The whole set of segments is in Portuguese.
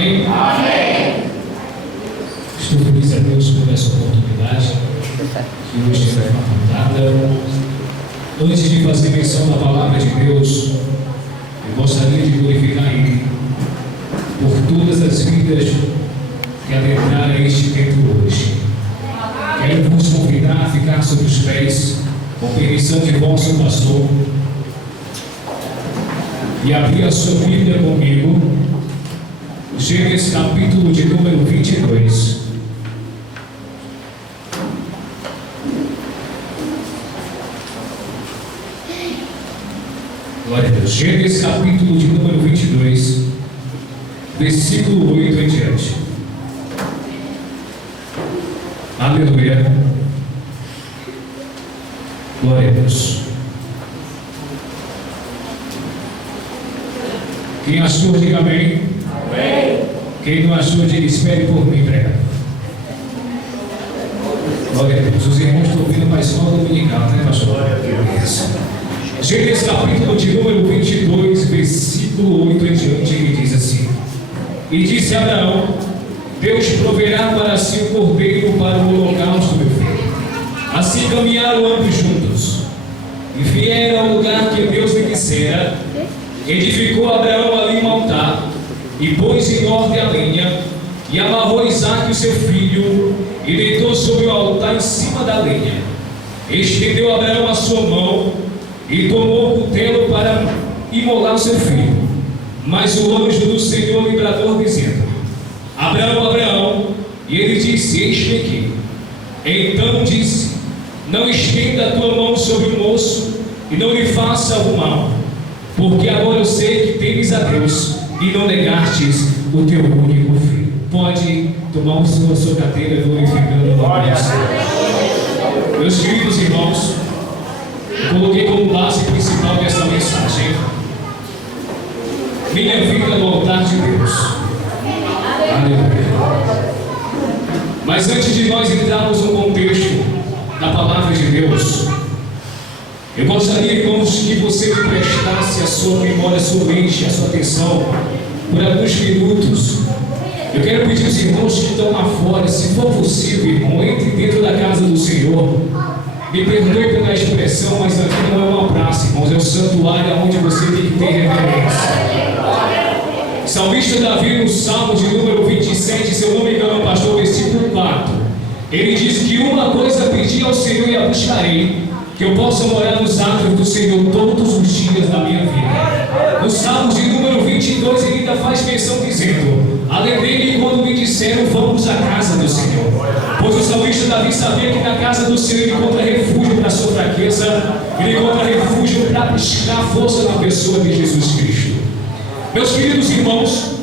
Amém? Amém. Estou feliz a Deus por essa oportunidade que hoje foi facultada. Antes de fazer menção da palavra de Deus, eu gostaria de glorificar Ele por todas as vidas que adentraram este tempo hoje. Quero vos convidar a ficar sobre os pés, com permissão de vosso pastor, e abrir a sua Bíblia comigo, Gênesis capítulo de número 22. Glória a Deus. Gênesis capítulo de número 22, versículo 8 em diante. Aleluia. Glória a Deus. Quem achou, diga amém. Amém. Quem não achou, diga espere por mim, prega. Glória a Deus. Os irmãos estão ouvindo para a escola dominical, né, pastor? Glória a Deus. Gênesis capítulo de número 22, versículo 8 em diante, ele diz assim: E disse Abraão: Deus proverá para si um cordeiro para o holocausto, meu filho. Assim caminharam ambos juntos, e vieram ao lugar que Deus lhe dissera. Edificou Abraão ali um altar, e pôs em ordem a lenha, e amarrou Isaque, o seu filho, e deitou sobre o altar em cima da lenha. Estendeu Abraão a sua mão, e tomou o cutelo para imolar o seu filho. Mas o anjo do Senhor lhe bradou, dizendo: Abraão, Abraão. E ele disse: Eis-me aqui. Então disse: Não estenda a tua mão sobre o moço, e não lhe faça o mal, porque agora eu sei que temes a Deus, e não negastes o teu único filho. Pode tomar a sua cadeira, glorificando a Deus. Meus queridos irmãos, eu coloquei como base principal dessa mensagem minha vida no altar de Deus. Aleluia. Mas antes de nós entrarmos no contexto da palavra de Deus, eu gostaria, irmãos, que você prestasse a sua memória, a sua mente, a sua atenção por alguns minutos. Eu quero pedir aos irmãos que estão lá fora, se for possível, irmão, entre dentro da casa do Senhor. Me perdoe pela expressão, mas aqui não é uma praça, irmãos, é o santuário onde você tem que ter reverência. Salmista Davi, no Salmo de número 27, se eu não me engano, pastor, versículo 4, ele diz que uma coisa pedi ao Senhor e a buscarei, que eu possa morar nos átrios do Senhor todos os dias da minha vida. No Salmo de número 22, ele ainda faz menção dizendo: Alegrei-me quando me disseram, vamos à casa do Senhor. Pois o salmista Davi sabia que na casa do Senhor ele encontra refúgio para a sua fraqueza, ele encontra refúgio para buscar força na pessoa de Jesus Cristo. Meus queridos irmãos,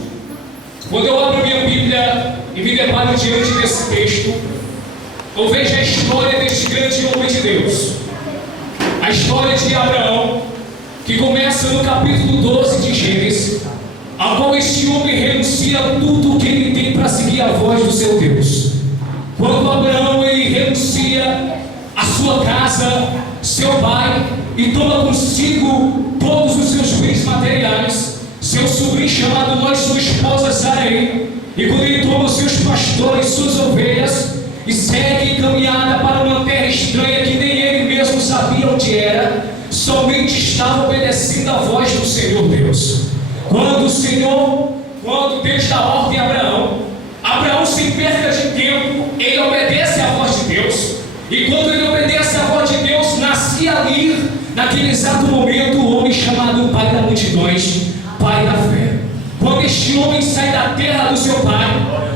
quando eu abro minha Bíblia e me deparo diante desse texto, eu vejo a história deste grande homem de Deus. A história de Abraão, que começa no capítulo 12 de Gênesis, a qual este homem renuncia a tudo o que ele tem para seguir a voz do seu Deus. Quando Abraão ele renuncia a sua casa, seu pai, e toma consigo todos os seus bens materiais, seu sobrinho chamado Ló e sua esposa Sarai, e quando ele toma os seus pastores, suas ovelhas, e segue caminhada para uma terra estranha que nem ele mesmo sabia onde era, somente estava obedecendo a voz do Senhor Deus. Quando Deus dá ordem a Abraão, sem perda de tempo, ele obedece à voz de Deus. E quando ele obedece à voz de Deus, nascia ali, naquele exato momento, o homem chamado Pai das Multidões, Pai da Fé. Quando este homem sai da terra do seu pai,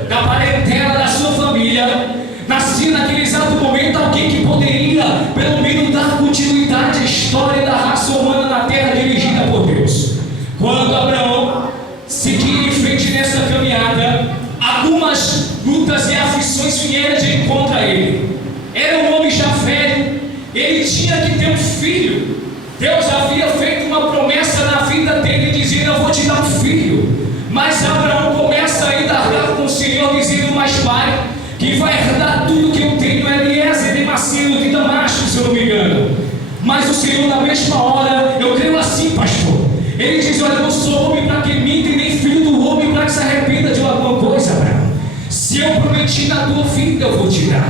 da parentela da sua família, nascia naquele exato momento alguém que poderia, pelo menos, dar continuidade à história da raça humana na terra dirigida por Deus. Quando Abraão seguia em frente nessa caminhada, algumas lutas e aflições vieram de encontro a ele. Era um homem já velho, ele tinha que ter um filho. Deus havia feito uma promessa na vida dele, dizendo: eu vou te dar um filho. Mas Abraão começa a indagar com o Senhor, dizendo: mas pai, quem vai herdar tudo que eu tenho é Eliezer de Macedo de Damasco, se eu não me engano. Mas o Senhor, na mesma hora, eu creio assim, pastor, ele diz: olha, eu não sou homem para que minta, e nem filho do homem para que se arrependa de uma prometi na tua vida eu vou te dar.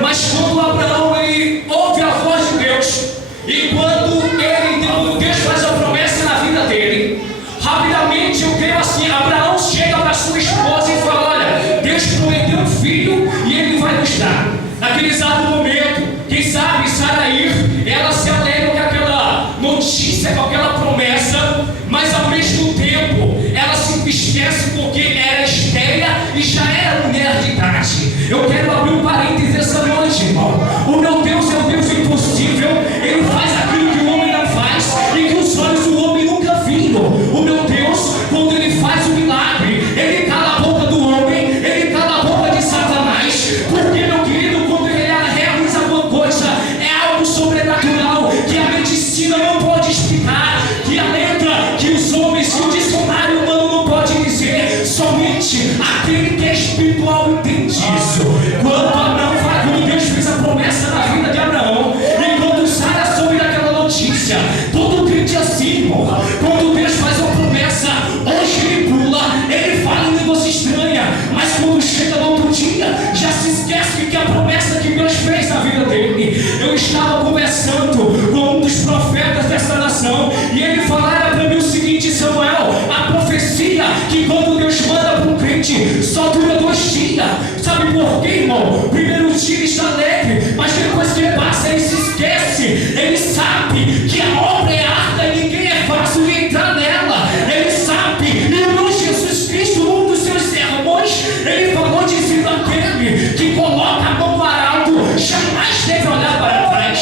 Mas quando Abraão ele ouve a voz de Deus, e quando Deus faz a promessa na vida dele, rapidamente eu creio assim, Abraão chega para sua esposa e fala: olha, Deus prometeu um filho e ele vai nos dar. Naquele exato momento, quem sabe Saraí, ela se alegra com aquela notícia, com aquela promessa, mas ao mesmo tempo ela se entristece porque era estéril e já era mulher de idade. Eu quero abrir um parênteses essa noite, irmão. O meu Deus é o Deus impossível. Ele faz aquilo que o homem não faz e que os olhos do homem nunca viram. O meu Deus, quando ele faz o milagre, ele cala a boca do homem, ele cala a boca de Satanás, porque, meu querido, quando ele realiza alguma coisa, é algo sobrenatural que a medicina não pode explicar, que a letra, que os homens, que o dicionário humano não pode dizer. Somente aquele que é espiritual entende isso. Quando Deus fez a promessa na vida de Abraão, e quando Sara soube daquela notícia, todo crente assim, irmão, quando Deus faz uma promessa, hoje ele pula, ele fala em negócio estranha, mas quando chega no outro dia, já se esquece que a promessa que Deus fez na vida dele. Eu estava conversando com um dos profetas dessa nação, e ele falava para mim o seguinte: Samuel, a profecia que quando Deus manda para um crente, só dura 2 dias. Sabe por quê, irmão? Primeiro dia ele está alegre, mas depois que ele passa, ele se esquece. Ele sabe que a obra é árdua e ninguém é fácil de entrar nela. Ele sabe, e o meu Jesus Cristo, num dos seus sermões, ele falou dizendo: aquele que coloca a mão no arado jamais deve olhar para trás.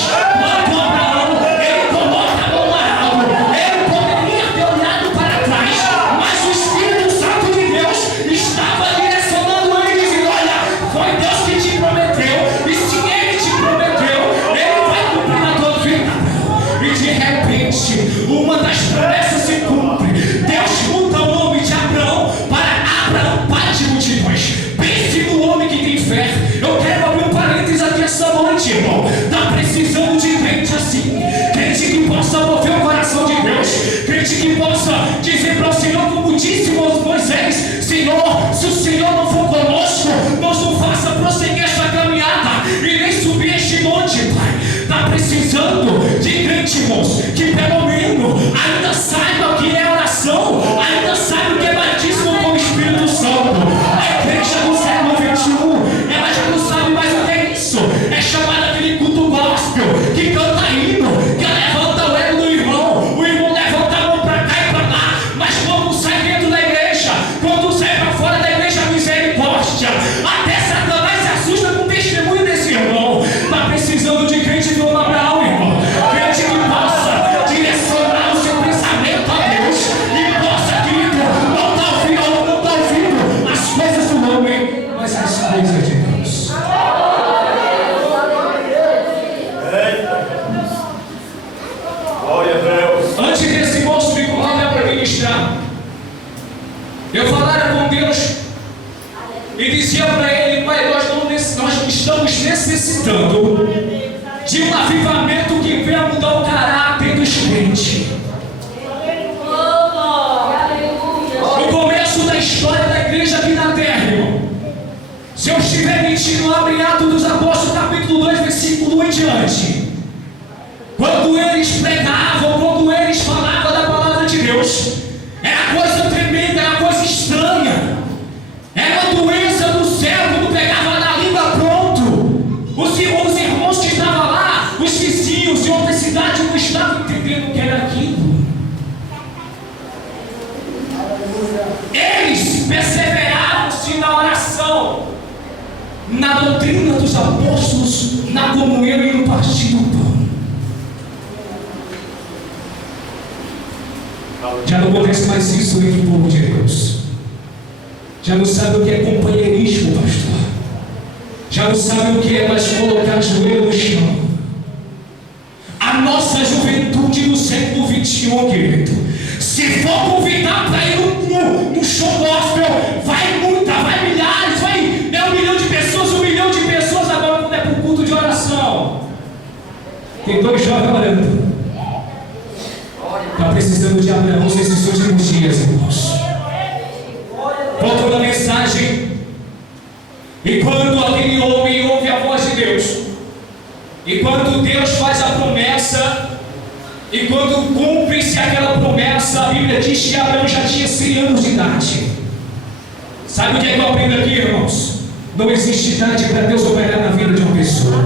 Quando Abraão, ele coloca a mão no arado, ele poderia ter olhado para trás, mas o Espírito Santo de Deus estava direcionando ele, dizendo: olha, foi Deus que te prometeu, e se ele te prometeu, ele vai cumprir na tua vida. E de repente, uma das promessas se cumpre. Deus muda o nome de Abraão para Abraão, pai de multidões. Pense no homem que tem fé. Eu quero abrir um parênteses aqui essa noite, irmão. Está precisando de crente assim, crente que possa mover o coração de Deus, crente que possa dizer para o Senhor, como disse Moisés: Senhor, se o Senhor não for conosco, nós não faça prosseguir esta caminhada e nem subir este monte, Pai. Está precisando de crente, irmãos, que pelo menos ainda saiba o que é oração, ainda saiba o que é batismo com o Espírito Santo. A igreja do século 21, ela já não sabe mais o que é isso. É chamado aquele culto gospel que canta hino, que levanta o ego do irmão, o irmão levanta a mão para cá e para lá, mas quando sai dentro da igreja, quando sai para fora da igreja, misericórdia, até Satanás se assusta com o testemunho desse irmão. Está precisando de crente como Abraão, irmão, crente que possa direcionar o seu pensamento a Deus e possa, querido, não está ouvindo as coisas do homem, mas as coisas de Deus. Glória a Deus. Antes desse moço me convidar para ministrar, eu falara com Deus e dizia para ele: Pai, nós estamos necessitando de um avivamento que venha mudar o caráter dos crentes. No começo da história da igreja aqui na terra, irmão, se eu estiver mentindo, abre em Atos dos Apóstolos, capítulo 2, versículo 1 em diante. Quando eles pregavam, quando eles falavam da palavra de Deus, era coisa tremenda, era coisa estranha. Era uma doença do céu, quando pegava na língua, pronto. Os irmãos que estavam lá, os vizinhos de outra cidade, não estavam entendendo o que era aquilo. Eles perseveraram-se na oração, na doutrina dos apóstolos, na comunhão e no partir do pão. Já não acontece mais isso entre o povo de Deus. Já não sabe o que é companheirismo, pastor. Já não sabe o que é mais colocar joelho no chão. A nossa juventude do século 21, querido, se for convidar para ir no show gospel, vai muita, vai milhares, vai 1 milhão de pessoas, 1 milhão de pessoas. Agora quando é para o culto de oração, tem 2 jovens orando. Está precisando de Abraão nesses últimos dias, irmãos. Voltando à mensagem, E quando aquele homem ouve a voz de Deus, e quando Deus faz a promessa, e quando cumpre-se aquela promessa, a Bíblia diz que Abraão já tinha 100 anos de idade. Sabe o que é que eu aprendo aqui, irmãos? Não existe idade para Deus operar na vida de uma pessoa.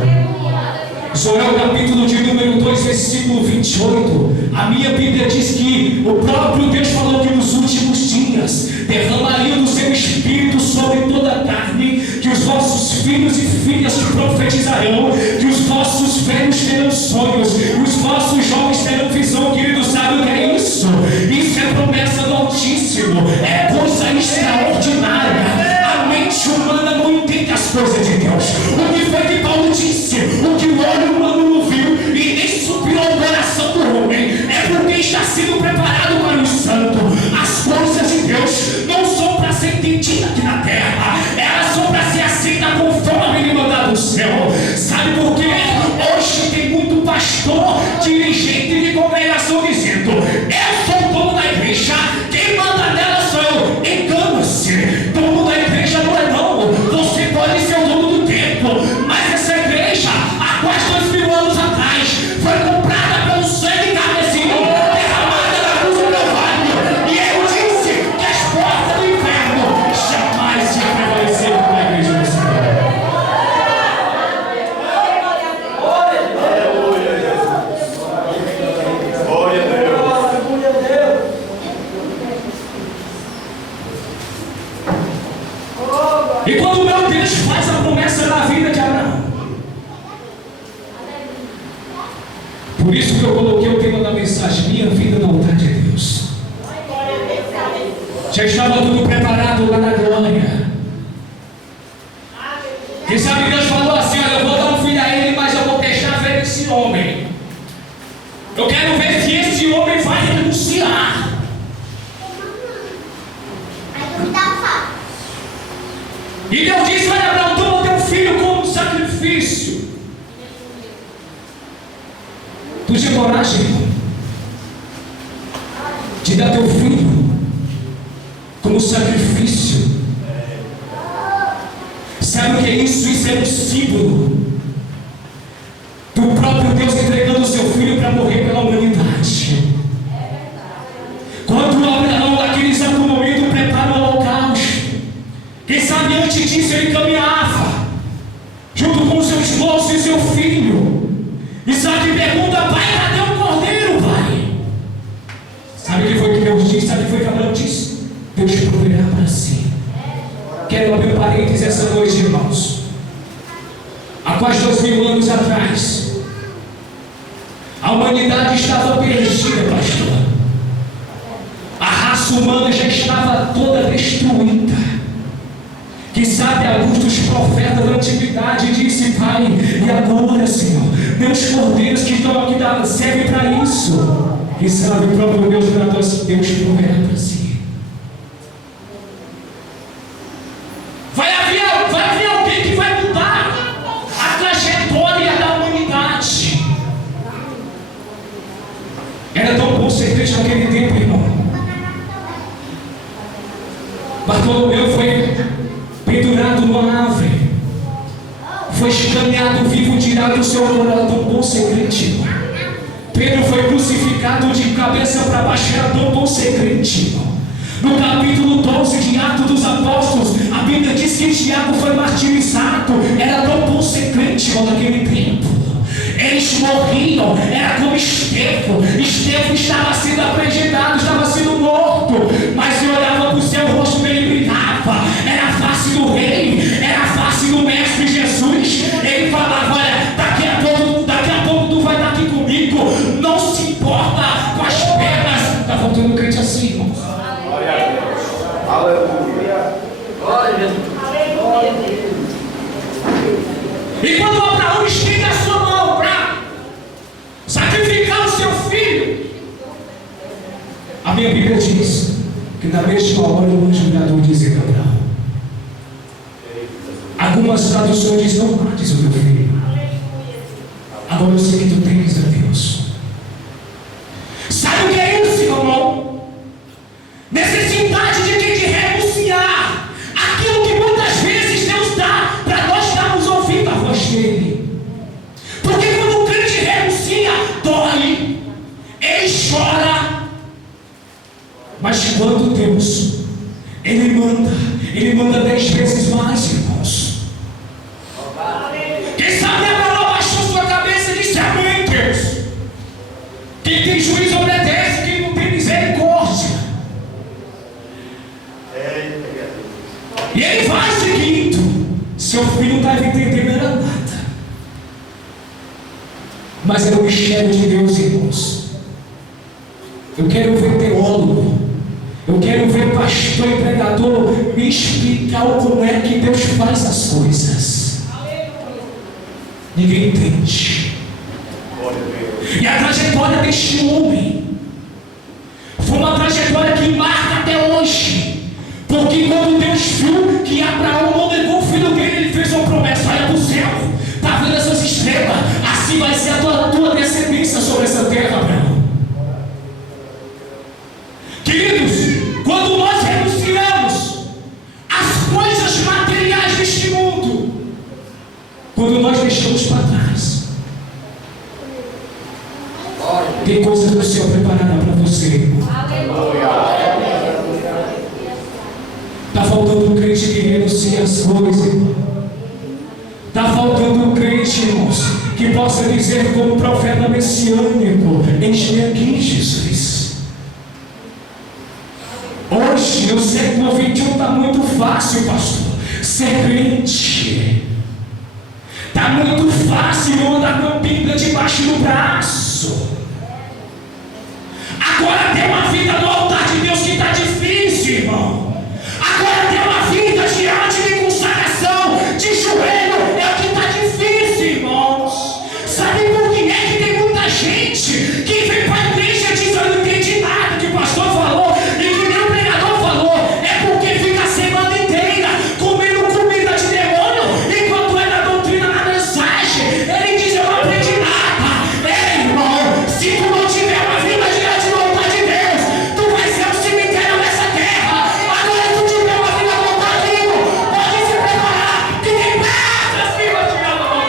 Joel capítulo de número 2, versículo 28. A minha Bíblia diz que o próprio Deus falou que nos últimos dias derramaria do seu Espírito sobre toda a carne, que os vossos filhos e filhas profetizarão, que os vossos velhos terão sonhos, e os vossos jovens terão visão. Querido, sabe o que é isso? Isso é promessa do Altíssimo, é coisa extraordinária. A mente humana não entende as coisas de Deus. O que foi que Paulo disse? O que o olho humano não viu e nem subiu ao coração do homem, é porque está sendo preparado para o santo. As coisas de Deus não são para ser entendidas aqui na terra, elas são para ser aceitas conforme Ele mandar do céu. Sabe por quê? Hoje tem muito pastor, dirigente de congregação dizendo: eu sou o dono da igreja, quem manda nela sou eu. Engana-se, dono da igreja não é não. Você pode ser o dono do templo, mas essa igreja, há quase 2000 anos atrás, foi comprada pelo sangue carmesim, derramada na cruz do Calvário. E eu disse que as portas do inferno jamais se prevaleceram para a igreja do Senhor. Glória a Deus. E quando meu Deus faz a promessa na vida de Abraão, por isso que eu coloquei o tema da mensagem: minha vida no altar de Deus. Já estava tudo preparado lá na glória. Quem sabe Deus falou assim: olha, eu vou dar um filho a ele, mas eu vou deixar a fé desse homem. Eu quero ver se esse homem vai renunciar. E Deus disse: olha, Abraão, toma teu filho como sacrifício. Tu tinha coragem, irmão, de dar teu filho como sacrifício? Sabe o que é isso? Isso é um símbolo do próprio Deus entregando o seu filho para morrer pela humanidade. Quando Abraão, naquele exato momento, prepara o holocausto, quem sabe antes disso ele caminhava junto com seus esposo e seu filho. Isaac pergunta: pai, cadê o cordeiro, pai? Sabe o que foi que Deus disse? Sabe o que foi que Abraão disse? Deus proverá para si. Quero abrir um parênteses essa noite, irmãos. Há quase 2000 anos atrás, a humanidade estava perdida, pastor. A raça humana já estava toda destruída. Quem sabe alguns dos profetas da antiguidade disse: pai, e agora, Senhor, meus cordeiros que estão aqui servem para isso. Quem sabe o próprio Deus proverá para si. Vai haver alguém que vai mudar a trajetória da humanidade. Era tão bom ser igreja naquele tempo, irmão. Bartolomeu foi pendurado numa árvore, foi escaneado vivo, tirado do seu coração. Tão bom ser crente. Pedro foi crucificado de cabeça para baixo. Era tão bom ser crente. No capítulo 12 de Atos dos Apóstolos, a Bíblia diz que Tiago foi martirizado. Era tão bom ser crente naquele tempo. Eles morriam, era como Estevão. Estevão estava sendo apedrejado, estava sendo morto, mas ele olhava para o céu, o rosto dele brilhava. Era a face do rei, era a face do mestre Jesus. Ele falava: olha, daqui a pouco tu vai estar aqui comigo. Não se importa com as pernas. Está faltando um crente assim, irmãos. Glória a Deus. Aleluia. Glória a Jesus. E quando Abraão estende a sua mão para sacrificar o seu filho, a minha Bíblia diz que na mesma hora o anjo guiador dizia a Abraão. Algumas traduções dizem: não mates o teu filho. Agora eu sei que tu temes a Deus. Sabe o que é isso, irmão? Necessidade de renunciar aquilo que muitas vezes Deus dá Ele manda 10 vezes mais, irmãos. Quem sabe agora baixou sua cabeça e disse amém, Deus. Quem tem juízo obedece, quem não tem misericórdia. E ele vai seguindo. Seu filho não deve entender nada. Mas é o mistério de Deus, irmãos. Eu quero ver teólogo, eu quero ver pastor e pregador me explicar como é que Deus faz as coisas. Ninguém entende. E a trajetória deste homem foi uma trajetória que marca até hoje. Porque quando Deus viu que Abraão não levou o filho dele, ele fez uma promessa: olha para o céu, está vendo essas estrelas? Assim vai ser a tua descendência sobre essa terra, Abraão. Queridos, quando nós renunciamos às coisas materiais deste mundo, quando nós deixamos para trás, tem coisas do Senhor preparada para você. Está faltando um crente que renuncia às coisas. Está faltando um crente, irmãos, que possa dizer como profeta messiânico: eis-me aqui, Jesus. Hoje, no século 21, está muito fácil, pastor, ser crente. Está muito fácil andar com a Bíblia debaixo do braço. Agora tem uma vida no altar de Deus que está difícil, irmão. Agora tem uma vida diante de consagração, de joelho, é o que está difícil, irmãos. Sabe por que é que tem muita gente que vem para a igreja e diz: eu não entendi nada que o pastor falou e que nem o pregador falou? É porque fica a semana inteira comendo comida de demônio, enquanto é na doutrina, na mensagem ele diz: eu não aprendi nada. É, irmão, se tu não tiver uma vida diante do altar de Deus, tu vai ser um cemitério nessa terra. Agora, se tu tiver uma vida no altar vivo, pode se preparar, que tem pedras vivas de alma.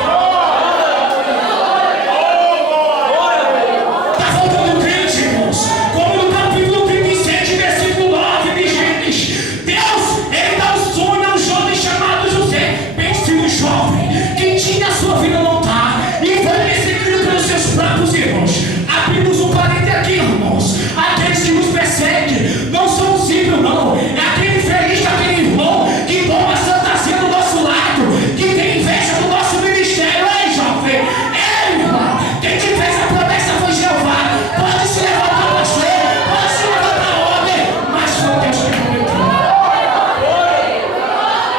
Está faltando crente, irmãos. Como no capítulo 37, versículo 9 de Gênesis, Deus, ele dá um sonho a um jovem chamado José. Pense no jovem que tinha a sua vida no altar e foi perseguido pelos seus próprios irmãos. Abrimos um parênteses aqui, irmãos. Aqueles que nos perseguem não são os ímpios, não. É aquele feliz daquele irmão que toma a fantasia do nosso lado, que tem inveja do nosso ministério. Ei, jovem! Ei, irmão! Quem te fez a promessa foi Jeová. Pode se levantar pastor, pode se levantar homem, mas foi Deus que prometeu.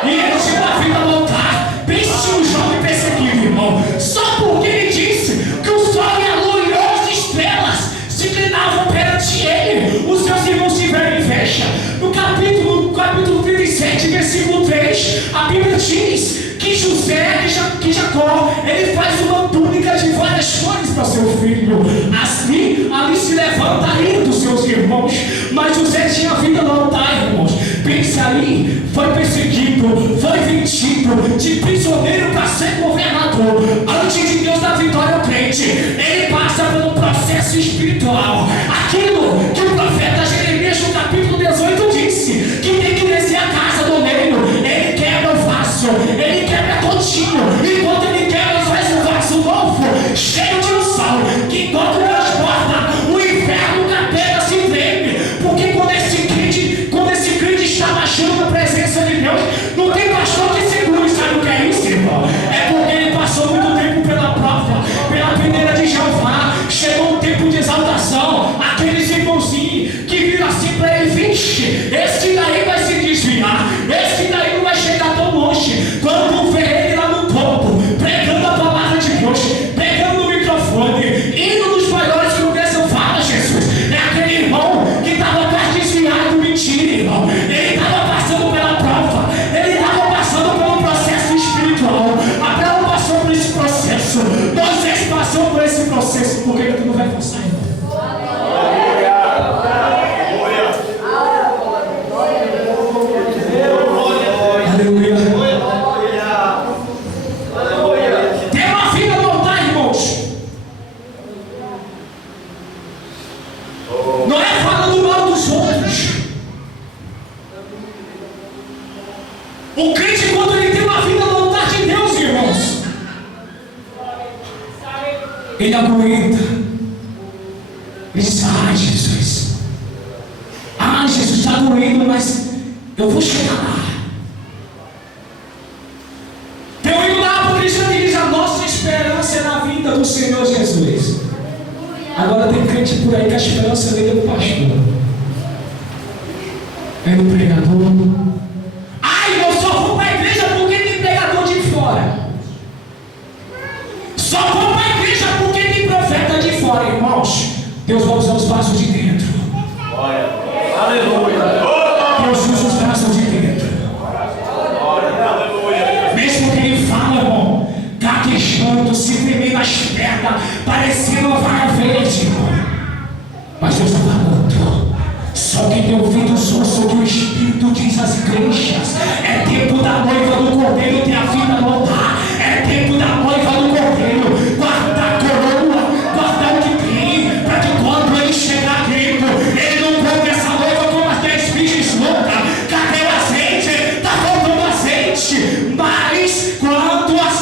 E ele tinha uma vida no altar. Pense um jovem perseguido, irmão, só porque ele disse que o sol e a lua e 11 estrelas se inclinavam perante ele. Os seus irmãos tiveram inveja. No capítulo 37, versículo 3, a Bíblia diz que José, que Jacó, ele faz uma túnica de várias cores para seu filho. Assim, ali se levanta a ira dos seus irmãos. Mas José tinha vida no altar, irmãos. Pense ali, foi perseguido, foi vendido de prisioneiro para ser governador. Antes de Deus dar vitória ao crente, ele passa por um processo espiritual. Aquilo que o profeta Jeremias, no capítulo 18, disse: que tem que descer a casa do oleiro. Ele quebra o vaso, ele quebra todinho. Enquanto ele quebra, ele faz um vaso novo, cheio de unção, que enquanto transporta, o inferno, o capeta se treme. Porque quando esse crente está marchando na presença de Deus, não tem pastor que segure. Sabe o que é isso, irmão? É porque ele passou muito tempo pela prova, pela peneira de Jeová. Chegou um tempo de exaltação. O crente, quando ele tem uma vida no altar de Deus, irmãos, ele aguenta. Ele diz: ai, Jesus, está doendo, mas eu vou chegar lá. Eu indo lá porque ele já diz: a nossa esperança é na vinda do Senhor Jesus. Agora tem crente por aí que a esperança dele é o pastor, é no pregador. Ai, eu só vou para a igreja porque tem pregador de fora. Só vou para a igreja porque tem profeta de fora. Irmãos, Deus vai usar os vasos de dentro. Aleluia. Deus usa os vasos de dentro. Mesmo que ele fala, irmão, gaguejando, se tremendo as pernas, parecendo uma vara verde, irmão. Mas Deus está falando. Só que tem ouvidos ouçam o que o Espírito diz às igrejas. É tempo da noiva do Cordeiro ter a vida no altar. É tempo da noiva do Cordeiro guardar a coroa, guardar o que tem, para que quando ele chegar grito, ele não compre essa noiva como as 10 virgens loucas. Cadê o azeite? Está faltando azeite. Mas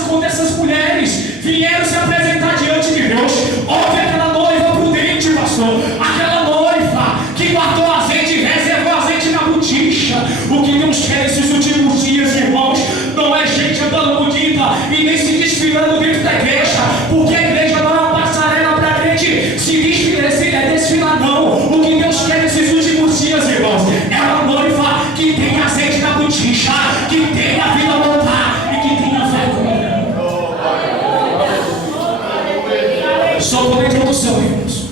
quando essas mulheres vieram se apresentar diante de Deus, houve aquela noiva prudente, pastor. Aquela noiva que guardou azeite e reservou azeite na botija. O que Deus quer nesses últimos dias, irmãos, não é gente andando bonita e nem se desfilando dentro da igreja, porque a igreja não é uma passarela para a gente se desfilar, não. O que Deus quer nesses últimos dias, irmãos, é uma noiva que tem azeite na botija, que tem a vida no altar e que tem a vergonha. Só por introdução, irmãos.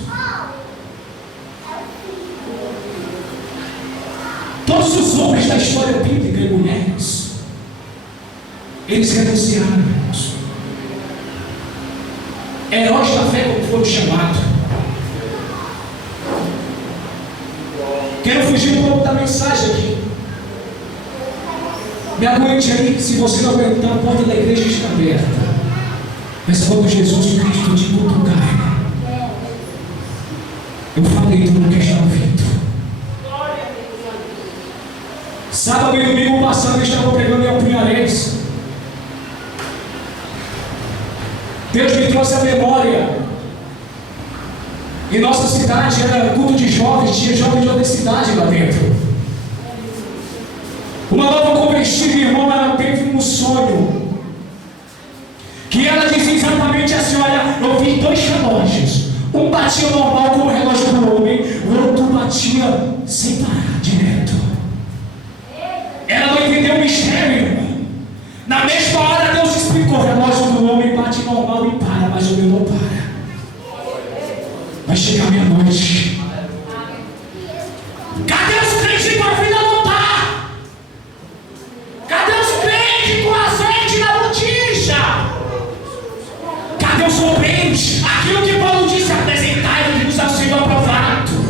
Todos os homens da história bíblica e mulheres, eles renunciaram, irmãos. Heróis da fé, como foram chamados. Quero fugir um pouco da mensagem aqui. Me aguente aí, se você não aguentar, a porta da igreja está aberta. Mas quando Jesus Cristo te cutucar, eu falei tudo que está ouvindo. Sábado e domingo passado eu estava pregando em Alpinarense. Deus me trouxe a memória. Em nossa cidade era culto de jovens, tinha jovens de outra cidade lá dentro. Uma nova convertida, irmão, ela teve um sonho. Que ela dizia exatamente assim: olha, eu vi 2 relógios. Um batia normal como o relógio do homem, o outro batia sem parar, direto. Ela não entendeu o mistério, irmão. Na mesma hora Deus explicou: o relógio do homem bate normal e para, mas o meu não para. Vai chegar meia-noite. Cadê os crentes com a vida no altar? Cadê os crentes com azeite na botija? Cadê os obreiros? Aquilo que Paulo disse: apresentai-vos ao Senhor aprovado.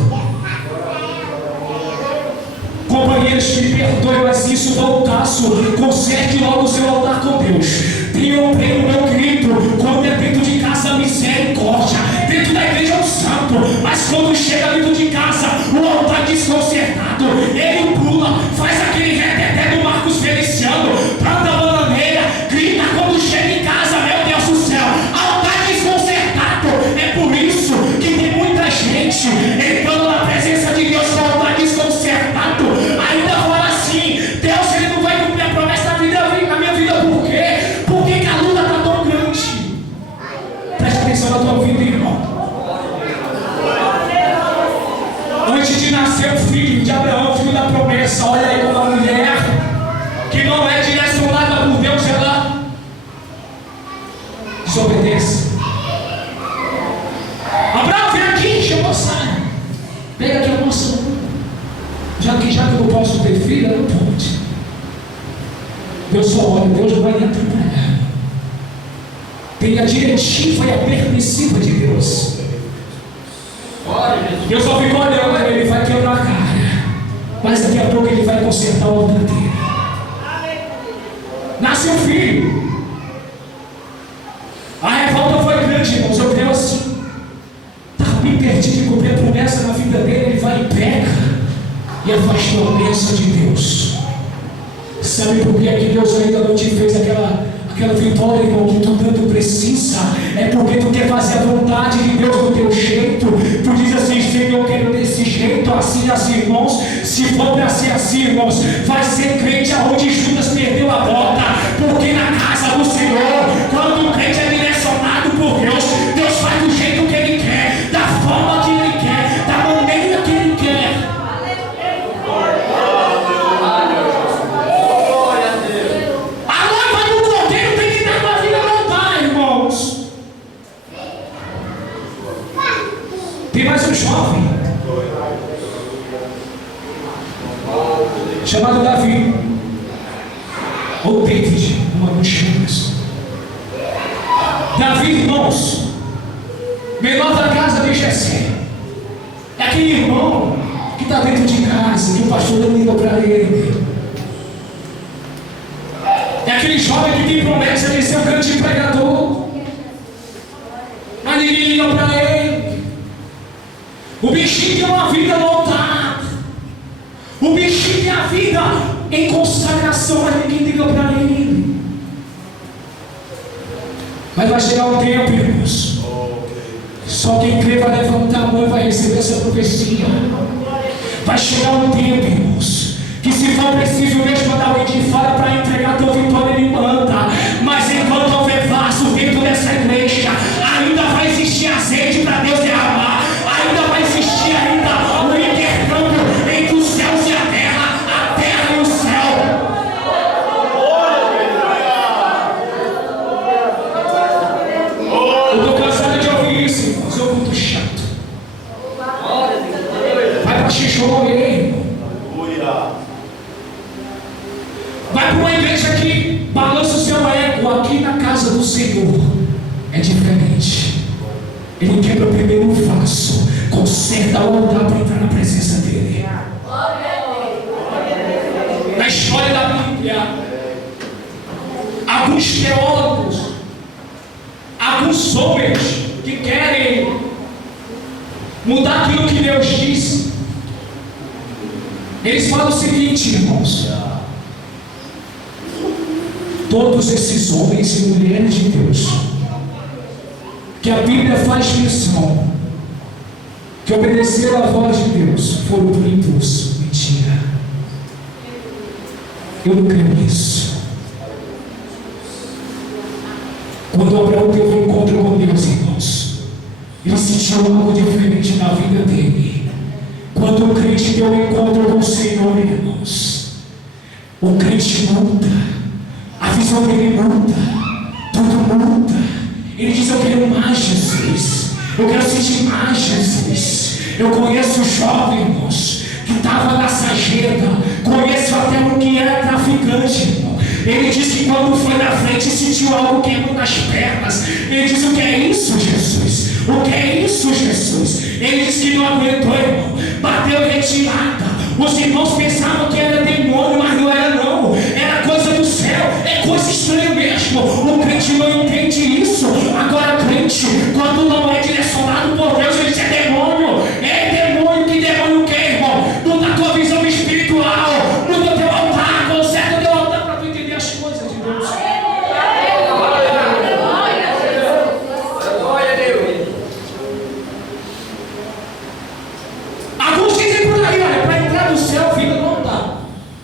Companheiros, me perdoe, mas isso não caso. Conserte logo o seu altar com Deus. Triunfei o meu grito. Quando é dentro de casa, misericórdia. Dentro da igreja é um santo. Mas quando chega dentro de casa, o altar desconcertado, ele pula, faz aquele reteté do Marcos Feliciano, planta a bananeira, grita quando chega em casa: meu Deus do céu, altar desconcertado. É por isso que tem muita gente entrando na presença de Deus com o altar desconcertado. Ainda fala assim: Deus, ele não vai cumprir a promessa na minha vida. Por quê? Porque que a luta está tão grande. Presta atenção na tua vida, irmão. Antes de nascer o filho de Abraão, filho da promessa, olha aí como a mulher que não é direcionada por Deus, ela desobedece. Abraão, vem aqui, chama a Sara. Pega aqui a moça. Já que eu não posso ter filho, ela não pode. Deus só olha, Deus não vai nem atrapalhar. Tem a diretiva e a permissiva de Deus. Deus só ficou olhando, ele vai quebrar a cara. Mas daqui a pouco ele vai consertar o altar dele. Nasce um filho. A revolta foi grande, irmãos. Eu creio assim. Estava bem perdido de cumprir a promessa na vida dele. Ele vai e pega e afastou a bênção de Deus. Sabe por que é que Deus ainda não te fez aquela vitória, irmão, que tu tanto precisa? É porque tu quer fazer a vontade de Deus do teu jeito. Tu diz assim: Senhor, eu quero desse jeito, assim, irmãos. Se for para ser assim, irmãos, vai ser crente aonde Judas perdeu a bota. Porque na casa do Senhor, quando o crente é direcionado por Deus, Deus faz do jeito que Ele quer, da forma que Ele quer, da maneira que Ele quer. Tem mais um jovem chamado Davi, ou David, uma dos chamas. Davi, irmãos, menor da casa de Jessé, é aquele irmão que está dentro de casa, que o pastor não liga para ele. É aquele jovem que tem promessa de ser um grande pregador, mas ninguém liga para ele. O bichinho tem uma vida lotada. O bichinho tem a vida em consagração, mas ninguém liga para ele. Mas vai chegar um tempo, irmãos. Só quem crê vai levantar a mão e vai receber essa profecia. Vai chegar um tempo, irmãos, que se for preciso mesmo mandar alguém de fora para entregar a tua vitória, Ele manda. Mas enquanto houver vaso dentro dessa igreja, ainda vai existir azeite para Deus derramar. Ainda vai existir ainda o intercâmbio entre os céus e a terra e o céu. Eu estou cansado de ouvir isso, irmãos. Eu muito chato. Vai para Xixorê. Vai para uma igreja que balança o seu ego. Aqui na casa do Senhor é diferente. Ele quebra primeiro o vaso, conserta o altar para entrar na presença dele. Na história da Bíblia, alguns teólogos, alguns homens que querem mudar aquilo que Deus diz, eles falam o seguinte, irmãos: todos esses homens e mulheres de Deus que a Bíblia faz menção, que obedeceram à voz de Deus, foram por impulso. Mentira. Eu não creio nisso. Quando Abraão teve um encontro com Deus, irmãos, ele sentiu algo diferente na vida dele. Quando o crente tem um encontro com o Senhor, irmãos, o crente muda, a visão dele muda, tudo muda. Ele diz: eu quero mais Jesus, eu quero sentir mais Jesus. Eu conheço jovens, irmãos, que estava na sarjeta, conheço até um que era traficante, irmão. Ele disse que quando foi na frente sentiu algo queimando nas pernas. Ele disse: o que é isso, Jesus? O que é isso, Jesus? Ele disse que não aguentou, irmão, bateu em retirada. Os irmãos pensavam que era demônio, mas não era não, era coisa do céu, é coisa estranha mesmo. O crente não entende isso. Agora crente, quando não é direcionado por Deus, ele diz: é demônio. É demônio. Que demônio quer, irmão? Muda a tua visão espiritual, muda o teu altar, conserta o teu altar para tu entender as coisas de Deus. Alguns dizem por aí: olha, para entrar no céu, vida não dá.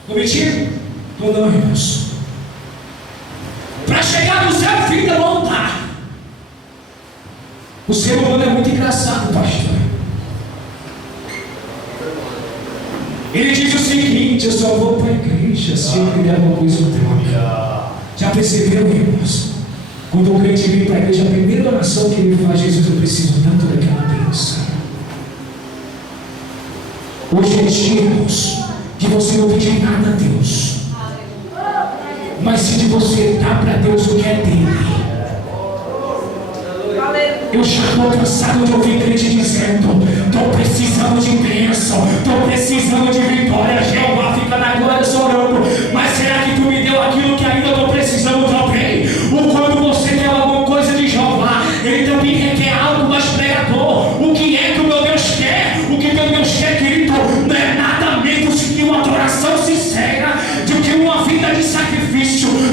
Não mentir? Não, irmãos. Para chegar no céu, vida não dá. O ser humano é muito engraçado, pastor. Ele diz o seguinte: eu só vou para a igreja se eu pegar alguma coisa em troca. Já perceberam, irmãos? Quando o crente vem para a igreja, a primeira oração que ele faz: Jesus, eu preciso tanto daquela bênção. Hoje é dia, irmãos, que você não pede nada a Deus, mas sim de você dar para Deus o que é dele. Eu já estou cansado de ouvir crente dizendo: estou precisando de bênção, estou precisando de vitória. Jeová fica na glória orando. Mas será que tu me deu aquilo que ainda estou precisando também? Ou quando você quer alguma coisa de Jeová, ele também requer algo mais pregador. O que é que o meu Deus quer? O que meu Deus quer, querido, não é nada menos que uma adoração sincera, de que uma vida vida de sacrifício.